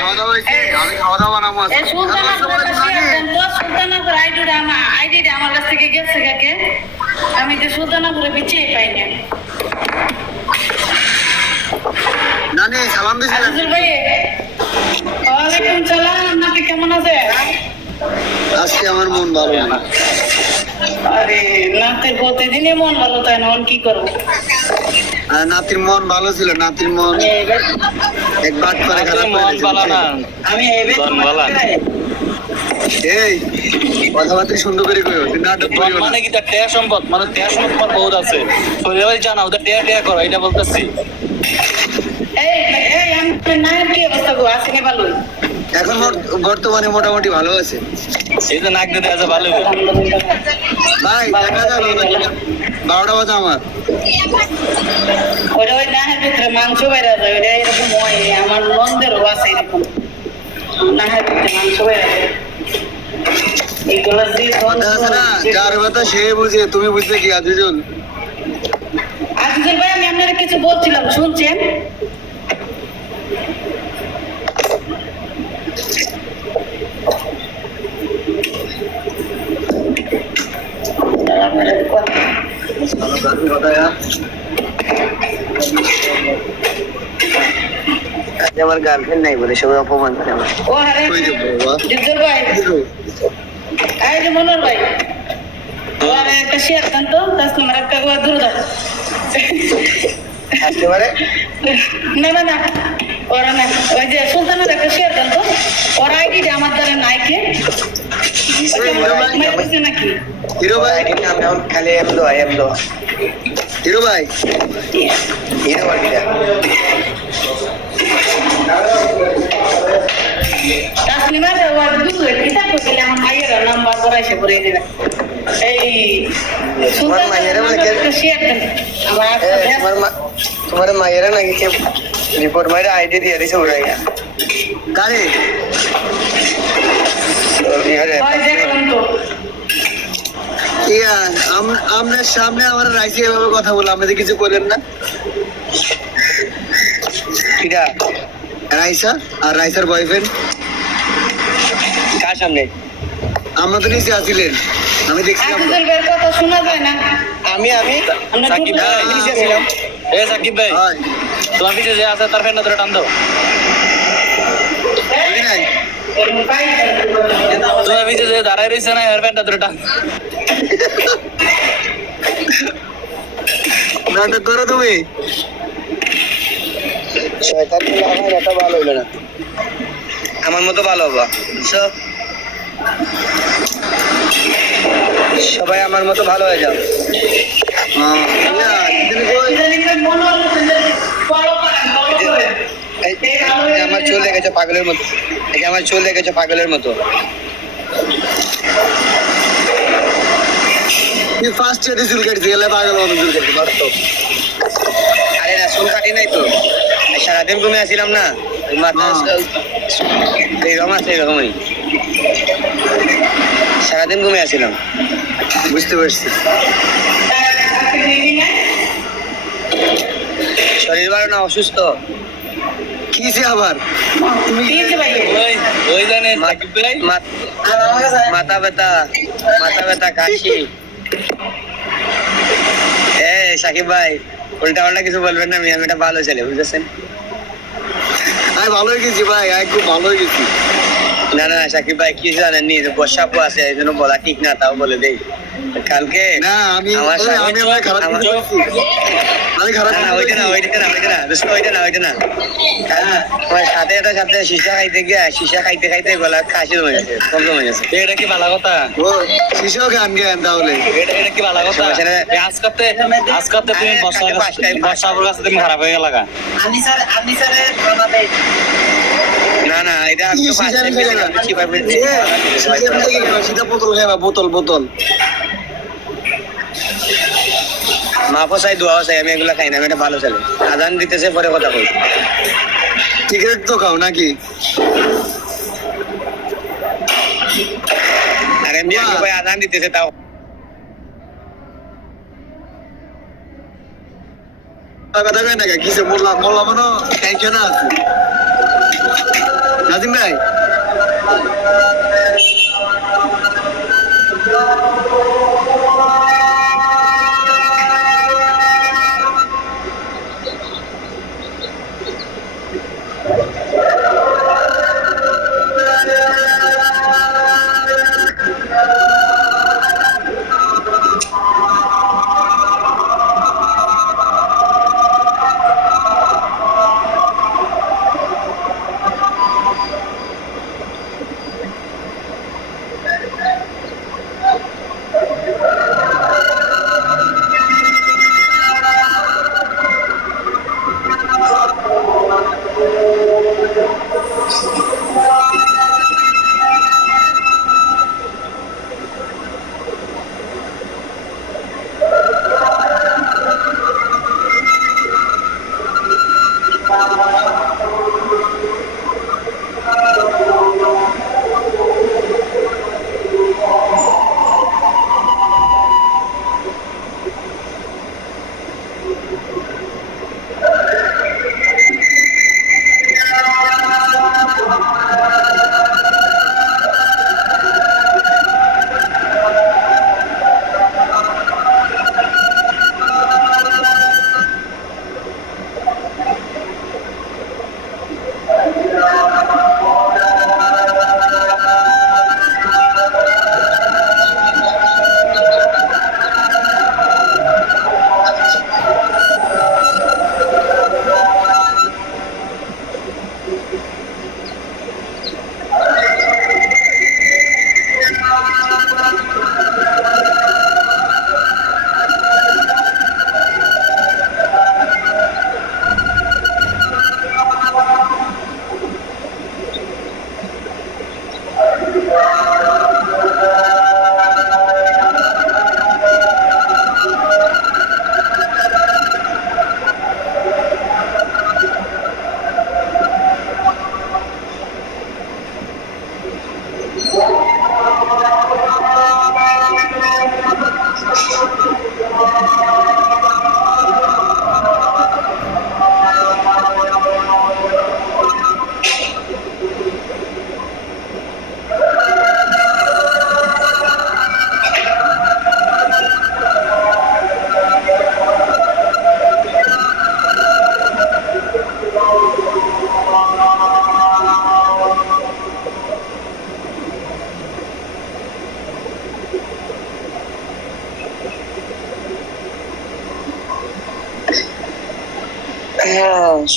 খাওয়া দাওয়া হয়েছে? আমি খাওয়া দাওয়া বানাবো আজকে। সুলতানাপুর আইডিটা আমার কাছ থেকে গেছে কাকে, আমি যে সুলতানাপুরে বিচিয়ে পাই না। নানি সালাম দিয়েছিলেন? আজিজুল ভাই, ওয়ালাইকুম সালাম। আপনি কেমন আছেন? আজকে আমার মন ভালো না। আরে নাতির প্রতিদিনই মন ভালো, তাই না? কি করবো? আর নাতির মন ভালো ছিল, নাতির মন একবার করে খারাপ মন ভালো না। আমি মন ভালো না। এই কথাবার্তা সুন্দর করে কইও, তুই নাটক করিও না। মানে কি তার টেয়া সম্পদ, মানে টেয়া সম্পদ তোমার বহুত আছে, শরীরে জানা ওদের টেয়া টেয়া করো, এটা বলতেছি। এই আমি না, কি অবস্থা গো? আসেনি ভালো? এখন বর্তমানে মোটামুটি ভালো আছে এই যে নাক দিতে আছে ভালো হবে। ভাই। দেখা যাবে 12টা বাজে আমার। ওটা ওই নাহের ভিতরে মাংস বেড়া যায়, ওটা এরকম হয়। আমার নন্দেরও আছে এরকম, নাহের ভিতরে মাংস বেড়া যায়। এগুলো যে কথা আছে না, যার কথা সে বুঝে, তুমি বুঝলে কি আজিজুল? আজিজুল ভাই, আমি আপনারা কিছু বলছিলাম, শুনছেন? আমার গার্লফ্রেন্ড নাই বলে সবাই অপমান করে আমার। ও আরে কই যাবো বাবা? জিজুল ভাই, এই যে মনোর ভাই, ওরা একটা শেয়ার দেন তো, কাস্টমার একটা দূর দাও। একেবারে না, ওরা না, ওই যে সুলতানের একটা শেয়ার দেন তো, ওর আইডিটা আমার দ্বারা নাই কে নাকি? হিরো ভাই, আমি এখন খালি এমদো হিরো ভাই, হিরো বাড়িটা তাসলিমা ওর দুধের কিতাব করলে আমার মায়ের নাম্বার করাইছে করে দিবে। এই তোমার মায়েরা মানে একটা শেয়ার দেন আমার। তোমার মায়েরা নাকি কে রিপোর্ট মাইরা আইডি দিয়ে দিছে উড়াইয়া কারে? দেখলাম তো ইয়া আপনার সামনে আমার রাইসে এভাবে কথা বলে আপনি কিছু করেন না? কিরা রাইসা আর রাইসার বয়ফ্রেন্ড কার সামনে? আমরা তো নিচে আসছিলেন, আমি দেখছিলাম। আজিজুল ভাইয়ের কথা শোনা যায় না। আমি সাকিব ভাই, নিচে ছিলাম। সাকিব ভাই, হয় তোমার পিছিয়ে যে আছে তার ফ্যানটা ধরে টান দাও। বুঝলি নাই? তোমার পিছিয়ে যে দাঁড়াই রয়েছে না, এর ফ্যানটা ধরে টান। নাটক করো তুমি। শয়তান গুলো আমার এটা ভালো হইলো না, আমার মতো ভালো হবা সবাই আমার মতো ভালো হয়ে যাও। ইয়া, তুমি কই? এই যে আমার চুল দেখেছো পাগলের মতো, এই যে আমার চুল দেখেছো পাগলের মতো। তুই ফার্স্ট ইয়ারে চুল কাটতে গেলে পাগল মতো চুল কাটতে পারতো। আরে না, চুল কাটি নাই তো, সারাদিন ঘুমে আসছিলাম না, মাথা এইরকম আছে, এরকমই সারাদিন ঘুমে আসছিলাম। বুঝতে পারছি। শরীর ভালো না, অসুস্থ। কিসে আবার? ওই ওই জানেন সাকিব ভাই, মাথা ব্যথা কাশি। সাকিব ভাই, উল্টা পাল্টা কিছু বলবেন না, আমি এটা ভালো ছেলে, বুঝেছেন? আমি ভালো হয়ে গেছি ভাই, আমি খুব ভালো হয়ে গেছি। না সাকিব ভাই, কি জানেননি বর্ষাপু আছে, এই জন্য বলা ঠিক না, তাও বলে দেই। কালকে না আমি আমার আমি আপনার খারাপ কিছু করছি? আমি খারাপ কিছু ওইটা না করছি? ওইটা না। আমার সাথে সীসা খাইতে গলা খাসি জমে গেছে, সব জমে গেছে। এটা কি ভালো কথা? ও শিশু গান গান তাহলে। এটা কি ভালো কথা? আজ করতে তুমি বর্ষাপুর কাছে তুমি খারাপ হয়ে গেল গা। না এটা কি শিশার থেকে না? শিশার থেকে না, সেটা বোতল খাই, বোতল। মাফও চাই, দোয়াও চাই, আমি এগুলা খাই না, আমি এটা ভালো ছেলে। আজান দিতেছে, পরে কথা কই। সিগারেট তো খাও নাকি? আর এমনি ভাই আজান দিতেছে, তাও কথা কয় না, কিছু বললাম টেনশন আছে। নাজিম ভাই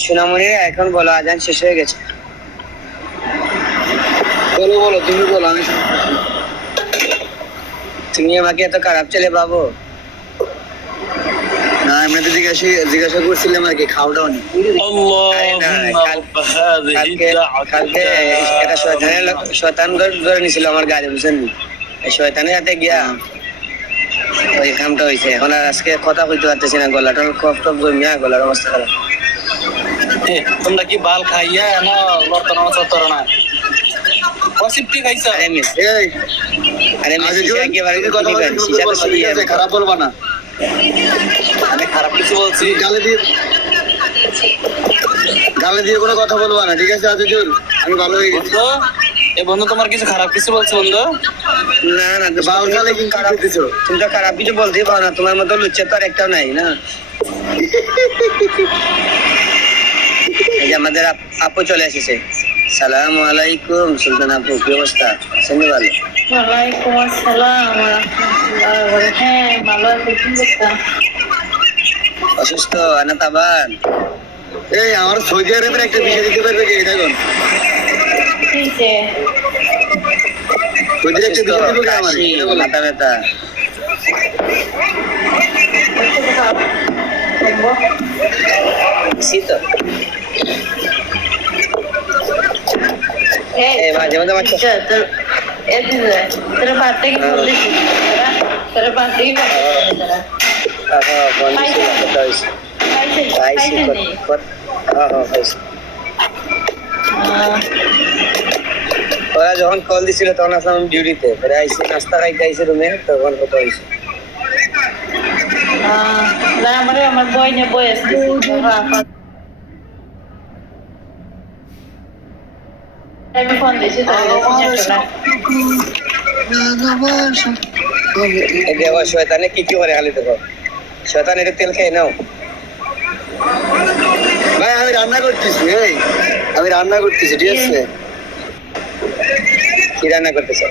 সোনামণি এখন বলো, আজান শেষ হয়ে গেছে। বলো বলো, তুমি বলো, আমি শুনতেছি। তুমি আমাকে এত খারাপ ছেলে ভাবো? না এমনিতে জিজ্ঞাসা করছিলাম আর কি, খাও দাও নি। কালকে একটা শয়তান ধরে নিছিল আমার গাড়ি, বুঝছেন? শয়তানের হাতে গিয়া ওই কামটা হয়েছে। এখন আর আজকে কথা কইতে পারতেছি না, গলাটার কফ টপ জমিয়া গলার অবস্থা খারাপ। তোমরা কি বাল খাইয়া না লড়তো না চত্বর না পসিবটি খাইছো? আরে মিস, এই আরে মিস, আজকে একেবারে কথা বলতে সিজা তো ঠিক আছে, খারাপ বলবা না। আমি খারাপ কিছু বলছি? গালে দিয়ে কোনো কথা বলবা না, ঠিক আছে আজিজুল? আমি ভালো হয়ে গেছি। বন্ধু, এ বন্ধু তোমার কিছু খারাপ কিছু বলছে বন্ধু? না না, বাউল গালে কিন্তু খারাপ দিছো। তুমি তো খারাপ কিছু বলতেই পারো না, তোমার মতো লুচ্চা তো আর একটাও নাই না। এই যে আমাদের আপু চলে এসেছে। সালাম আলাইকুম সুলতান আপু, কি অবস্থা? শুনে ভালো? ওয়ালাইকুম আসসালাম ওয়া রাহমাতুল্লাহি। হ্যাঁ ভালো আছি, কি করছো? অসুস্থ আনা তাবান? এই আমার সৌদি আরবের একটা বিষয় দিতে পারবে কি? দেখুন কিছে সৌদির একটা বিষয় দিতে পারবে আমার, কাশি, এটা বলো। মাথা ব্যথা। শীত এই মাঝে মাঝে আমার तेरे बातें की बोल रही थी तेरे बातें की ওরা যখন কল দিছিল তখন আসলাম ডিউটিতে, পরে আইসি নাস্তা খাইতে আইসি রুমে, তখন কথা হয়েছে। ना আমার বই নিয়ে বই আসছে আমি ফোন দিয়েছি তো এই যে আবার শয়তানে কি কি করে খালি দেখো শয়তান এটা তেল খেয়ে নাও ভাই আমি রান্না করতেছি এই আমি রান্না করতেছি ঠিক আছে কি রান্না করতেছো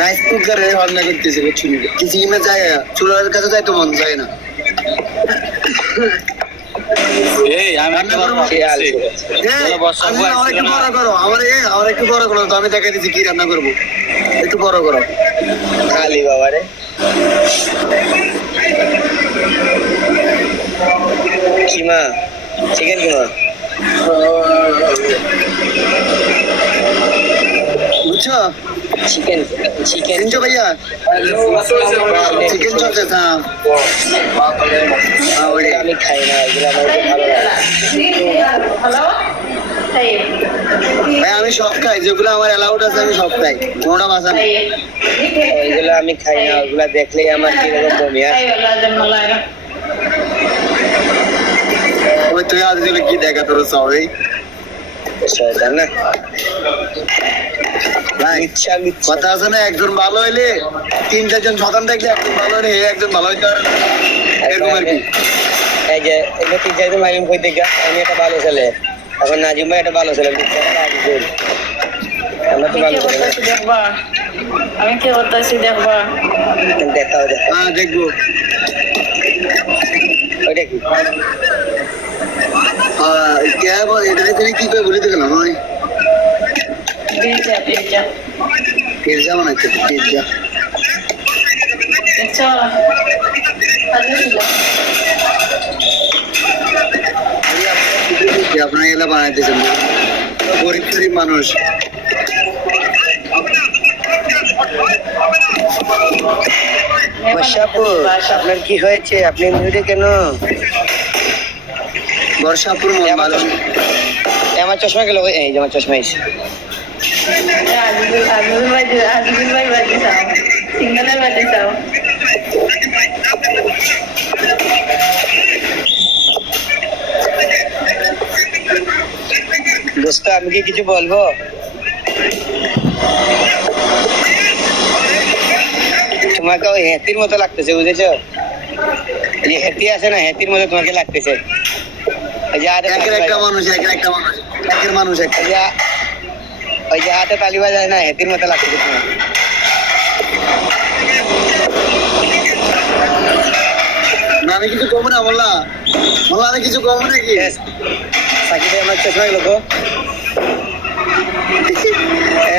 রাইস কুকারে রান্না করতেছি বুঝছি কিছু কিমে যায় চুলার কাছে যাইতে মন যায় না এই আমি একটা বার কি হাল বলছি। চলো বর্ষা আমি বুয়া আমার ছিল একটু না। বড় করো আমার একটু বড় করো তো আমি দেখাই দিচ্ছি কি রান্না করবো একটু বড় করো খালি বাবা রে কিমা চিকেন কিমা বুঝছো চিকেন চিকেন চিনছো ভাইয়া চিকেন চলছে হ্যাঁ ওই আমি খাই না এগুলো আমার খুব ভালো লাগে হ্যালো ভাই আমি সব খাই যেগুলো আমার অ্যালাউড আছে আমি সব খাই কোনোটা বাসা নেই ওইগুলো আমি খাই না ওইগুলো দেখলেই আমার কিরকম বমি আসে ওই তুই আজ দিলে কি দেখা তোর সবাই শয়তান না ভাই মিথ্যা মিথ্যা কথা আছে না একজন ভালো হইলে তিন চারজন শতান থাকলে একজন ভালো হলে একজন ভালো হইতে পারে না। এরকম আর কি এই যে এগুলো তিন চারজন মাইম কই দেখা আমি একটা ভালো ছেলে এখন নাজিম ভাই একটা ভালো ছেলে মিথ্যা কথা আগে বলি। আমরা তো ভালো ছেলে না। দেখবা আমি কি করতেছি দেখবা দেখাও দেখা হ্যাঁ দেখবো ওইটা কি এটা তুমি কি করে বলে দিলাম ওই পিজ্জা পিজ্জা পিৎজা বানাচ্ছে পিৎজা দেখছো আপনার এগুলা বানাইতেছেন গরিব গরিব মানুষ বর্ষাপুর আপনার কি হয়েছে আপনি মিউটে কেন বর্ষাপুর ভালো আমার চশমা গেল এই যে আমার চশমা এসে আজিবুল ভাই বাজি চাও সিঙ্গেলের বাজি চাও দোস্ত আমি কি কিছু বলবো তোমাকে ওই হেতির মতো লাগতেছে বুঝেছো এই যে হেতি আছে না হেতির মতো তোমাকে লাগতেছে ওই যে হাতে একের একটা মানুষ একের মানুষ এক ওই যে হাতে তালি বাজায় না হেতির মতো লাগতেছে তোমার না আমি কিছু কমবো না বললা আমি কিছু কমবো নাকি সাকিব ভাই আমার চশমা গেল তো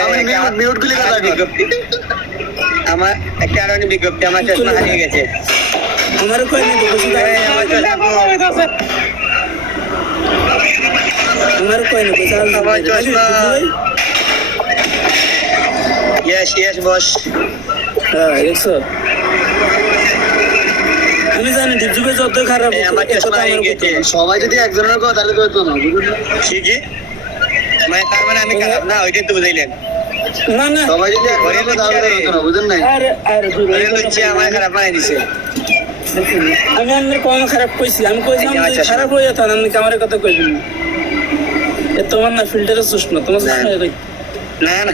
আমি মিউট গুলি কথা বিজ্ঞপ্তি আমার একটা আরো বিজ্ঞপ্তি আমার চশমা হারিয়ে গেছে আমারও কই নাই তো আমার চশমা আমারও কই নাই তো আমার চশমা ইয়েস ইয়েস বস হ্যাঁ দেখছো আমি জানি ডিপজুবে যত খারাপ এই আমার চশমা হারিয়ে গেছে সবাই যদি একজনের কথা তাহলে তো না বুঝলি কি কি মানে তার মানে আমি খারাপ না ওইটাই তো বুঝাইলেন না না সবাই যদি একজনের কথা তাহলে তো না বুঝেন নাই আরে আরে ওরে লুচ্ছি আমার খারাপ বানাই দিছে আমি আপনার কম খারাপ কইছি আমি কইছিলাম এই যে আমার যে চশমা। খারাপ হয়ে যেত আপনি কামারের কথা কইবেন না এ তোমার না ফিল্টারের চশমা তোমার চশমা কই না না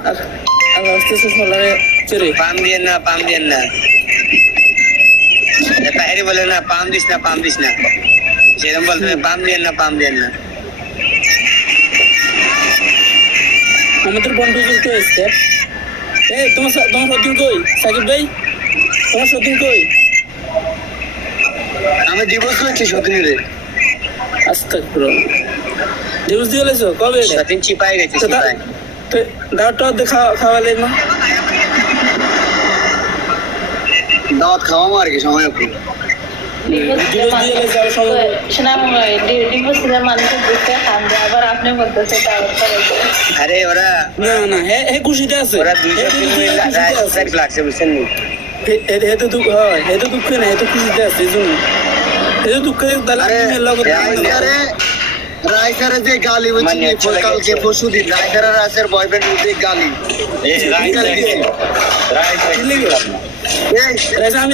আর আল্লাহ আস্তে চশমা লাগে চলে পাম দিয়েন না তাহেরি বলে না পাম দিস না সেরকম বলতে পাম দিয়েন না আমাদের বন্ধু তো এসছে এই তোমার সতীন কই সাকিব ভাই তোমার সতীন কই আমি ডিভোর্স করছি সত্যি রে আস্তাগফিরুল্লাহ ডিভোর্স দিয়ে লেছো কবে এটা সতীন চিপাই গেছে তো চিপাই দাওয়াটা খাওয়ালে না দাওয়াত খাওয়াবো আর কি সময় আপনি ডিভোর্স দিয়ে লেছো আর সময় মানুষের দুঃখে কান্দে আবার আপনি বলতেছে আরে ওরা না হে খুশিতে আছে ওরা দুইজন মিলে লাগছে বুঝছেন নি হে তো দুঃখ হয় হে তো দুঃখ না হে তো খুশিতে আছে এই জন্য হে তো দুঃখ তাহলে আরে রাইসারে যে গালি বুঝছি কালকে পরশু দিন রাইসার আর রাইসার বয়ফ্রেন্ড যে গালি এই আমি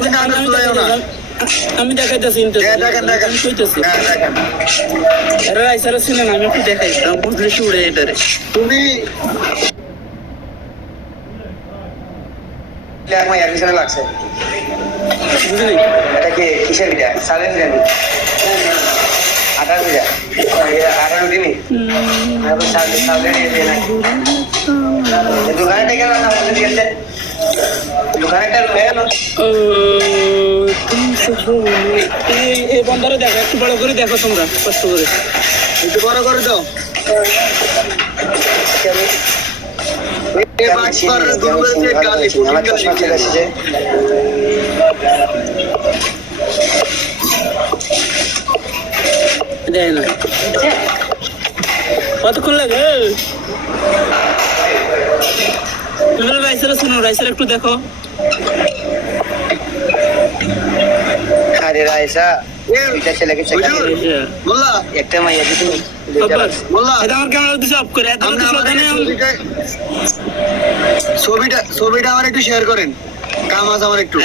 আমি দেখাইতেছি দেখেন দেখেন কইতেছি হ্যাঁ দেখেন এরা রাইসারা ছিলেন আমি একটু দেখাই বুঝলে কি উড়ে এটারে তুমি আমার এয়ার পিছনে লাগছে বুঝলি এটা কি কিসের বিটা সালেন জানি আটার বিটা আটার উঠিনি দোকানে থেকে দোকানেটা রয়ে এই বন্ধারে দেখো একটু বড় করে দেখো তোমরা কষ্ট করে একটু বড় করে দাও এই বাটপার দুর্বল যে গালি আমার চশমা চলে এসেছে দেয় না কতক্ষণ লাগে তুমি রাইসারা শোনো রাইসারা একটু দেখো আরে রাইসা দুইটা ছেলেকে চেকা মোল্লা একটা মাইয়া দিতে মোল্লা এটা আমার ক্যামেরা দিছে অফ করে এত আপনি কিছু আমার জানেন ছবিটা আমার একটু শেয়ার করেন কাম আছে আমার একটু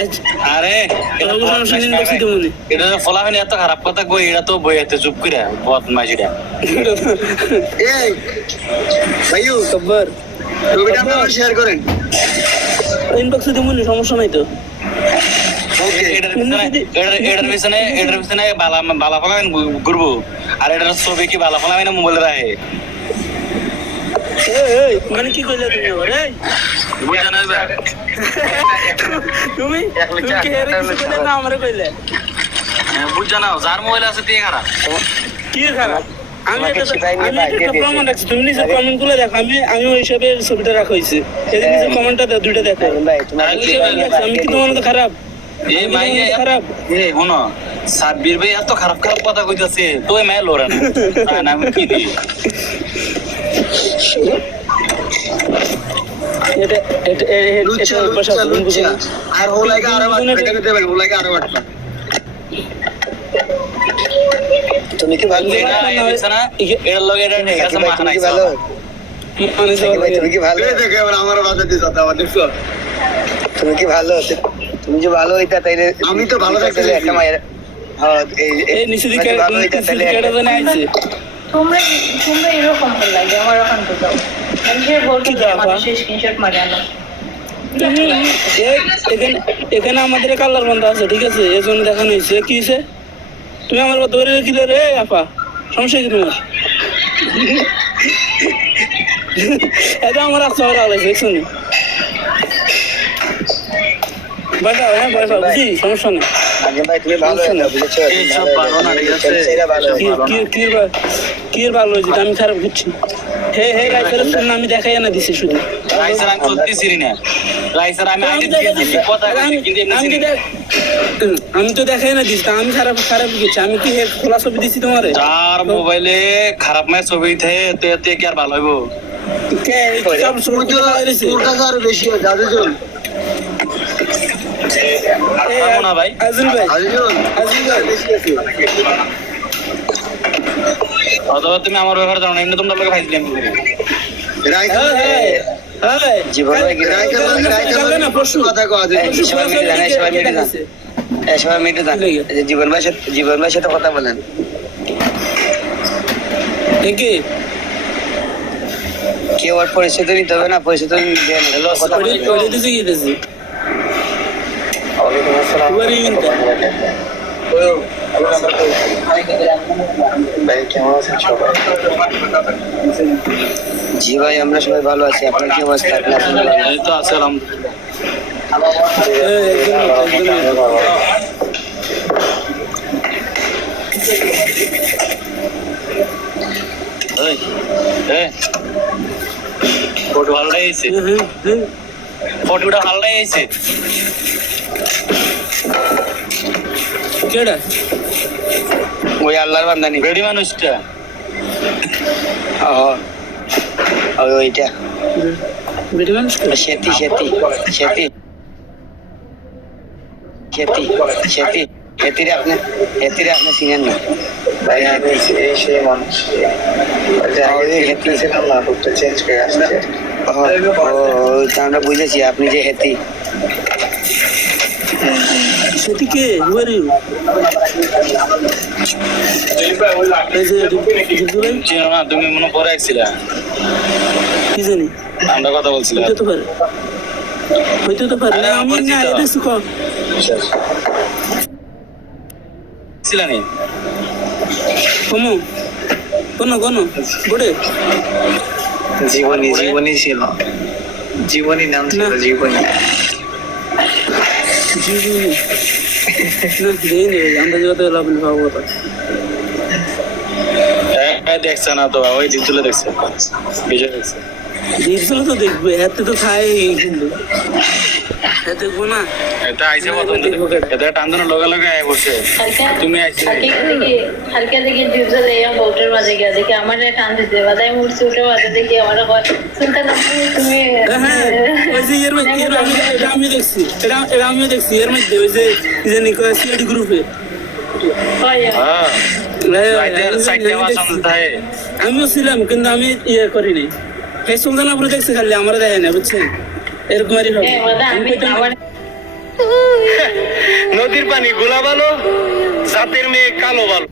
আরে এটা সমস্যা নেই বসে তুমি এটা ফলাফল এত খারাপ কথা কই এটা তো বইতে চুপ করে বদমাইশিটা এই ভাইউ খবর ছবিটা আমার শেয়ার করেন ইনবক্সে দিমুনি সমস্যা নাই তো ওকে এটার পিছনে বালা ফলাবেন ঘুরবো আর এটার ছবি কি বালা ফলাবেন মোবাইলে রাখে এই মানে কি কইলে তুমি আবার এই বুঝা না তুমি কি এর কিছু কইলে না আমারে কইলে বুঝা না যার মোবাইল আছে তে খারাপ কি খারাপ আমি একটা প্রমাণ রাখছি তুমি নিজে কমেন্ট গুলো দেখো আমি ওই হিসাবে ছবিটা রাখা হয়েছে এদের নিজে কমেন্টটা দাও দুইটা দেখো ভাই তোমার আমি কি তোমার মতো খারাপ এই মাইয়া খারাপ এই শোনো সাব্বির ভাই এত খারাপ খারাপ কথা কইতাছে তুই মাইয়া লড়ে না না আমি কি দিই এটা এটা লুচ্চা লুচ্চা লুচ্চা আর হোলাইকে আরো বাটটা দেবেন হোলাইকে আরো বাটটা তুমি কি ভালো এর লগে এটা ঠিক আছে মাখা নাই ভালো ভাই তুমি কি ভালো এই দেখে আবার আমার বাজে দিছ আবার দেখছো তুমি কি ভালো তুমি যে ভালো হইতা তাইলে আমি তো ভালো থাকতে একটা মায়ের হ্যাঁ এই নিচে দিকে ভালো হইতা তাইলে এটা জানা আইছে তোমরা তোমরা এরকম লাগে আমার ওখান তো দাও মানুষের বলতে কি দাও, মানুষের স্ক্রিনশট মারে আনো এখানে আমাদের কালার বন্ধ আছে ঠিক আছে এই জন্য দেখানো হয়েছে কি হয়েছে তুমি আমার ধরে রেখিলে রে আপা সমস্যা কি তোমার এটা আমার আসতে হবে আলাদা শুনি বাড়াও হ্যাঁ বাড়াও বুঝি সমস্যা নেই আগে ভাই তুমি ভালো না বুঝেছো এইসব ভালো না, ঠিক আছে? সেটা ভালো কি ভালো হয়েছে আমি খারাপ বুঝছি হে হে রাইসারের শুনে আমি দেখাই না দিছি শুধু রাইসার আমি সত্যি চিনি না রাইসার আমি আগে দিয়েছি কথা কিন্তু এমনি চিনি না। আমি তো দেখাই না দিস আমি খারাপ খারাপ গেছি আমি কি খোলা ছবি দিছি তোমারে যার মোবাইলে খারাপ মায়ের ছবি তে তে কি আর ভালো হইব কে সব ছবি তো তোর কাছে আরো বেশি হয় দাদুজন পারবো না ভাই আজিল ভাই আজিজন বেশি আছে অথবা তুমি আমার ব্যাপারে জানো না এমনি তোমরা লোকে ভাইছিলাম রাইখা হ্যাঁ জীবন ভাই কি না প্রশ্ন কথা কওয়া যায় সবাই মিটে যান জীবন ভাইয়ের সাথে কথা বলেন একে কেউ আর পরিচিত নিতে হবে না পরিচিত দেন কথা বলেন ওরে দিছি কি দিছি ওরে ইনটা জি ভাই আমরা সবাই ভালো আছি আপনার কি অবস্থা আপনার এই তো আছে ফটো ভালো লাগছে ফটোটা ভালো লাগছে কেডা ওই আল্লাহর বান্দানি রেডি মানুষটা ওইটা বেটি মানুষ সেতি সেতি সেতি সেতি সেতি হেতিরে আপনি চিনেন না ভাই আমি এই সেই মানুষ ছিলাম না রূপটা চেঞ্জ করে আসছে আমরা বুঝেছি আপনি যে হেতি সেটি কে Who are you? এই যে জিবুলাই চিনো না তুমি মনে পরে আসছিলা কি জানি আমরা কথা বলছিলাম হইতে তো পারে না আমি না দেখছি কম ছিলা নি কোন কোন বড়ে জীবনী ছিল জীবনী নাম ছিল না। জীবনী জীবনী না দেই নেই আমরা যত লাভ পাবো দেখছে না তো ওই জিতুলে দেখছে বিজয় দেখছে দিয়েছিল তো দেখবে এতে তো খাই কিন্তু দেখবো না এটা আইসে প্রথম এটা টান্দনের লগে লগে আয় বসে তুমি আইছি हल्के देखिए जिब्स ले या बोटर बाजे गया देखिए हमारे टांग दे बताए मूड से उठे बाजे देखिए हमारा बहुत सुनता ना तुम्हें হ্যাঁ ওই যে আমি দেখছি এটা আমি দেখছি এর মধ্যে ওই যে জানি কয় সিআইডি গ্রুপে হ্যাঁ সাইডে আওয়াজ শুনতায় আমিও ছিলাম কিন্তু আমি ইয়ে করিনি এই সুলতানাপুরে দেখছি খালি আমরা দেখে না বুঝছেন এরকমই হবে আমি আমার নদীর পানি গোলা ভালো জাতের মেয়ে কালো ভালো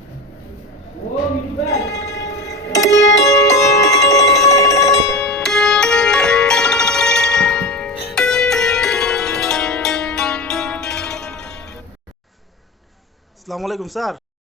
আসসালামু আলাইকুম স্যার